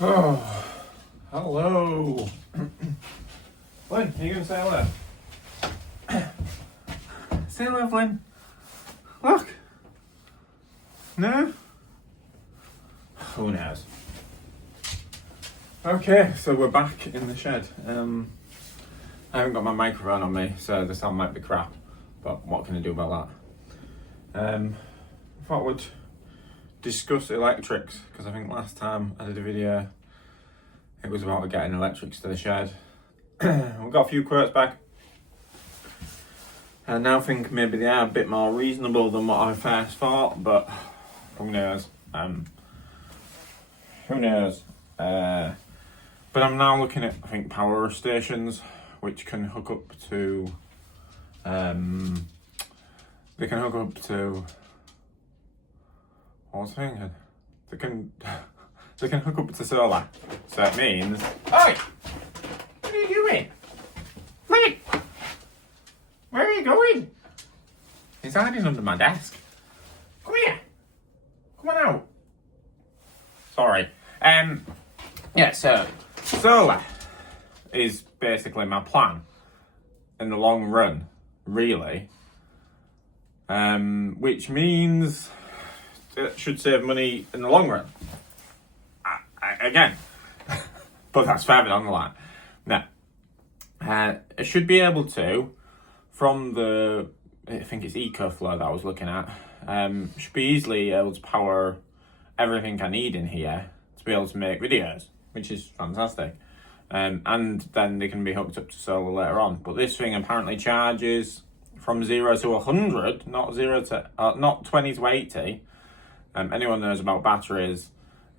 Oh, hello. Flynn, are you going to say hello? Say hello, Flynn. Look. No? Who knows? Okay, so we're back in the shed. I haven't got my microphone on me, so the sound might be crap, but what can I do about that? I thought we'd discuss electrics, because I think last time I did a video, it was about getting electrics to the shed. We've got a few quotes back. I now think maybe they are a bit more reasonable than what I first thought, but who knows? Who knows? But I'm now looking at, I think, power stations, which can hook up to, they can hook up to, what was I thinking? They can hook up to solar. So it means, oi! What are you doing? Flynn! Where are you going? He's hiding under my desk. Come here. Come on out. Sorry. Yeah, so solar is basically my plan in the long run, really. Which means it should save money in the long run. Again, but that's further down the line. Now, it should be able to, from the, I think it's EcoFlow that I was looking at, should be easily able to power everything I need in here to be able to make videos, which is fantastic. And then they can be hooked up to solar later on. But this thing apparently charges from 0 to 100, not 20 to 80. Anyone knows about batteries,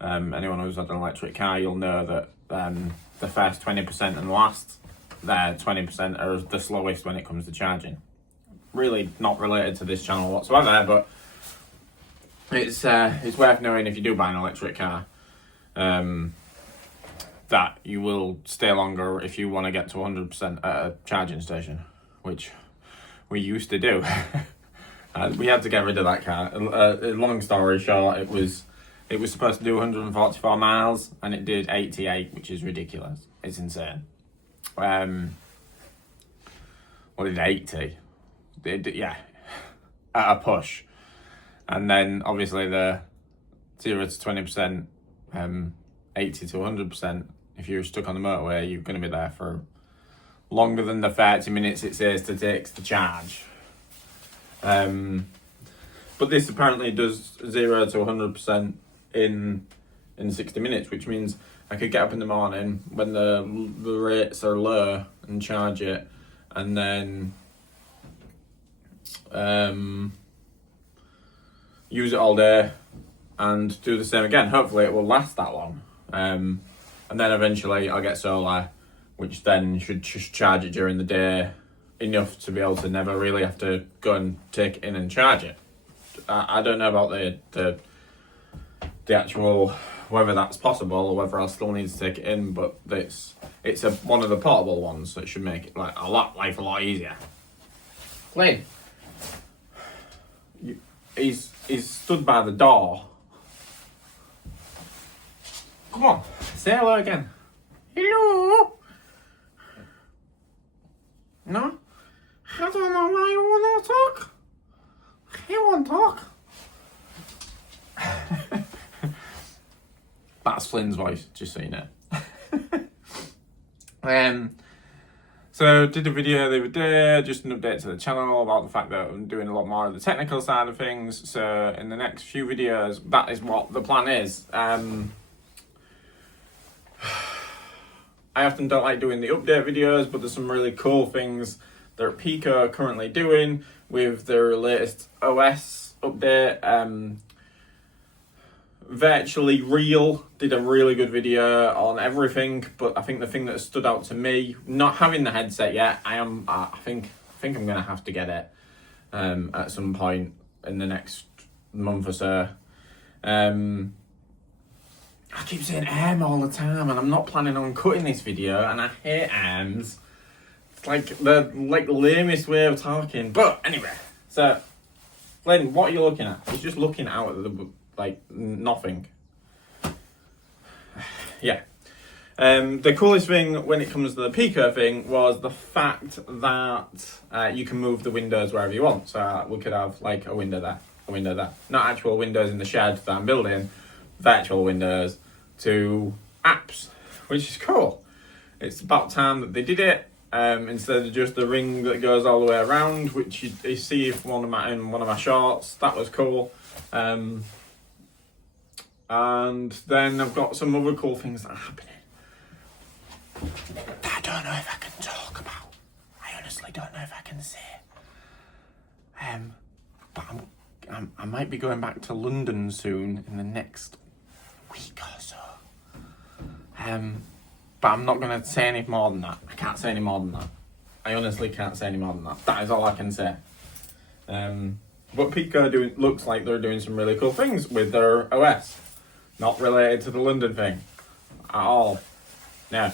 anyone who's had an electric car, you'll know that the first 20% and the last 20% are the slowest when it comes to charging. Really not related to this channel whatsoever, but it's worth knowing if you do buy an electric car, that you will stay longer if you want to get to 100% at a charging station, which we used to do. We had to get rid of that car. Long story short, it was supposed to do 144 miles and it did 88, which is ridiculous. It's insane. Well, it did 80. Yeah, at a push. And then obviously the 0 to 20%, 80 to 100%, if you're stuck on the motorway, you're going to be there for longer than the 30 minutes it says to take to charge. But this apparently does 0 to 100% in 60 minutes, which means I could get up in the morning when the rates are low and charge it, and then use it all day and do the same again. Hopefully it will last that long. And then eventually I'll get solar, which then should just charge it during the day enough to be able to never really have to go and take it in and charge it. I don't know about the actual, whether that's possible or whether I'll still need to take it in, but it's one of the portable ones that should make it life a lot easier. Flynn, he's stood by the door. Come on, say hello again. Hello. No? I don't know why you want to talk. You want to talk? That's Flynn's voice, just so you know. So did a video the other day, just an update to the channel about the fact that I'm doing a lot more of the technical side of things. So in the next few videos, that is what the plan is. I often don't like doing the update videos, but there's some really cool things that Pico are currently doing with their latest OS update. Virtually Real did a really good video on everything, but I think the thing that stood out to me, not having the headset yet, I think I'm gonna have to get it at some point in the next month or so. I keep saying all the time, and I'm not planning on cutting this video, and I hate arms. It's like the lamest way of talking. But anyway, so Flynn, what are you looking at? He's just looking out at the nothing. yeah. The coolest thing when it comes to the Pico thing was the fact that you can move the windows wherever you want. So we could have like a window there, a window there. Not actual windows in the shed that I'm building, virtual windows to apps, which is cool. It's about time that they did it. Instead of just the ring that goes all the way around, which you see in one of my shorts. That was cool. And then I've got some other cool things that are happening that I don't know if I can talk about. I honestly don't know if I can say. But I might be going back to London soon in the next week or so. But I'm not going to say any more than that. I can't say any more than that. I honestly can't say any more than that. That is all I can say. But Pico looks like they're doing some really cool things with their OS. Not related to the London thing at all. No.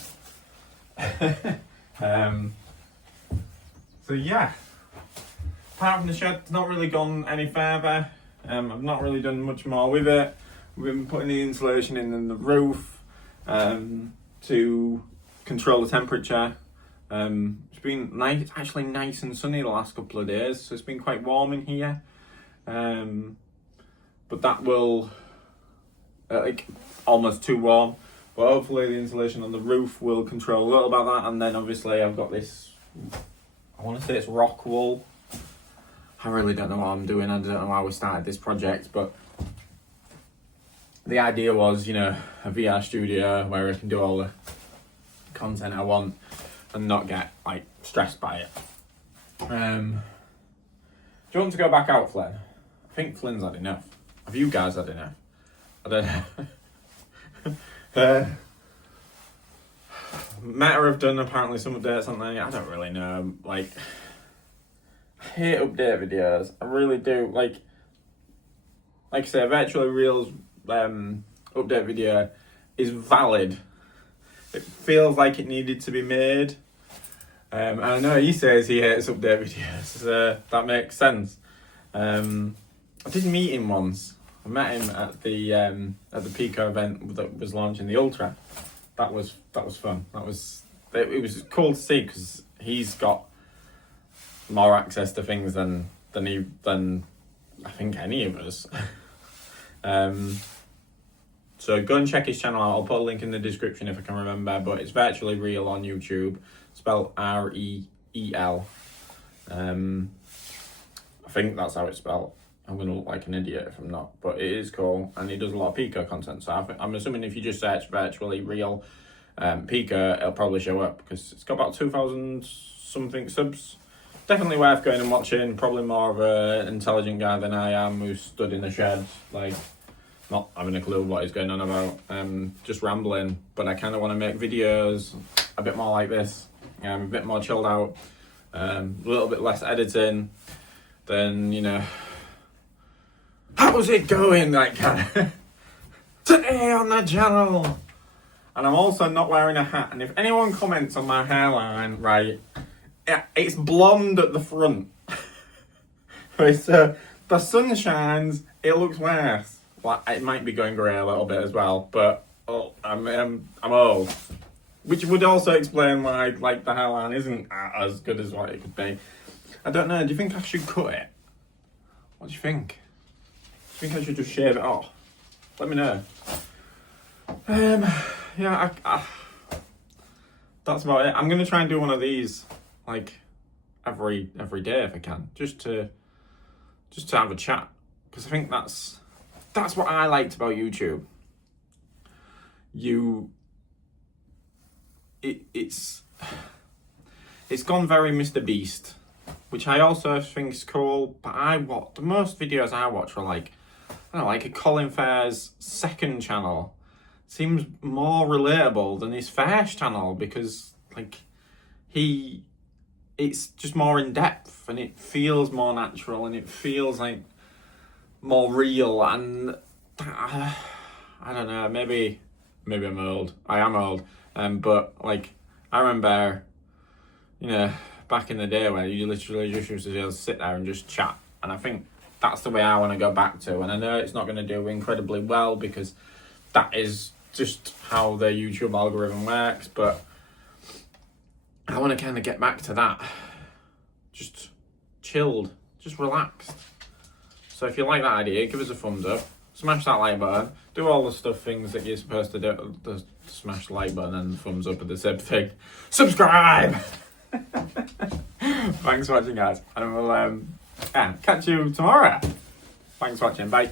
So yeah. Apart from the shed, it's not really gone any further. I've not really done much more with it. We've been putting the insulation in the roof. To control the temperature. It's been nice, actually nice and sunny the last couple of days, so it's been quite warm in here. But that will, like, almost too warm. But hopefully the insulation on the roof will control a little about that. And then obviously I've got this, I want to say it's rock wool. I really don't know what I'm doing. I don't know how we started this project, but the idea was, you know, a VR studio where I can do all the content I want and not get, like, stressed by it. Do you want to go back out, Flynn? I think Flynn's had enough. Have you guys had enough? I don't know. Meta have done apparently some updates on there. I don't really know. Like, I hate update videos. I really do. Like I say, virtual reels update video is valid. It feels like it needed to be made. I know he says he hates update videos, so that makes sense. I did meet him once. I met him at the Pico event that was launching the Ultra. That was fun. It was cool to see because he's got more access to things than I think any of us. So go and check his channel out. I'll put a link in the description if I can remember, but it's Virtually Real on YouTube, spelled REEL. I think that's how it's spelled. I'm going to look like an idiot if I'm not, but it is cool, and he does a lot of Pico content, so I'm assuming if you just search Virtually Real Pico, it'll probably show up, because it's got about 2,000 something subs. Definitely worth going and watching. Probably more of an intelligent guy than I am, who stood in the shed, like, not having a clue what he's going on about, just rambling. But I kind of want to make videos a bit more like this, a bit more chilled out, a little bit less editing, then, you know, how's it going, like, today on the channel. And I'm also not wearing a hat, and if anyone comments on my hairline, right, it's blonde at the front. So the sun shines, it looks worse. Well, it might be going grey a little bit as well, but I'm old, which would also explain why, like, the hairline isn't as good as what it could be. I don't know. Do you think I should cut it? What do you think? Do you think I should just shave it off? Let me know. Yeah, that's about it. I'm gonna try and do one of these, like, every day if I can, just to have a chat, because I think that's what I liked about YouTube. It's gone very Mr. Beast, which I also think is cool. But the most videos I watch are like, I don't know, like a Colin Fair's second channel. Seems more relatable than his first channel, because, like, it's just more in depth, and it feels more natural, and it feels like more real. And I don't know, maybe I'm old. I am old, but, like, I remember, you know, back in the day where you literally just used to be able to sit there and just chat, and I think that's the way I want to go back to. And I know it's not going to do incredibly well, because that is just how the YouTube algorithm works, but I want to kind of get back to that. Just chilled, just relaxed. So if you like that idea, give us a thumbs up, smash that like button, do all the things that you're supposed to do. The smash the like button and the thumbs up are the same thing. Subscribe! Thanks for watching, guys, and we'll catch you tomorrow. Thanks for watching, bye.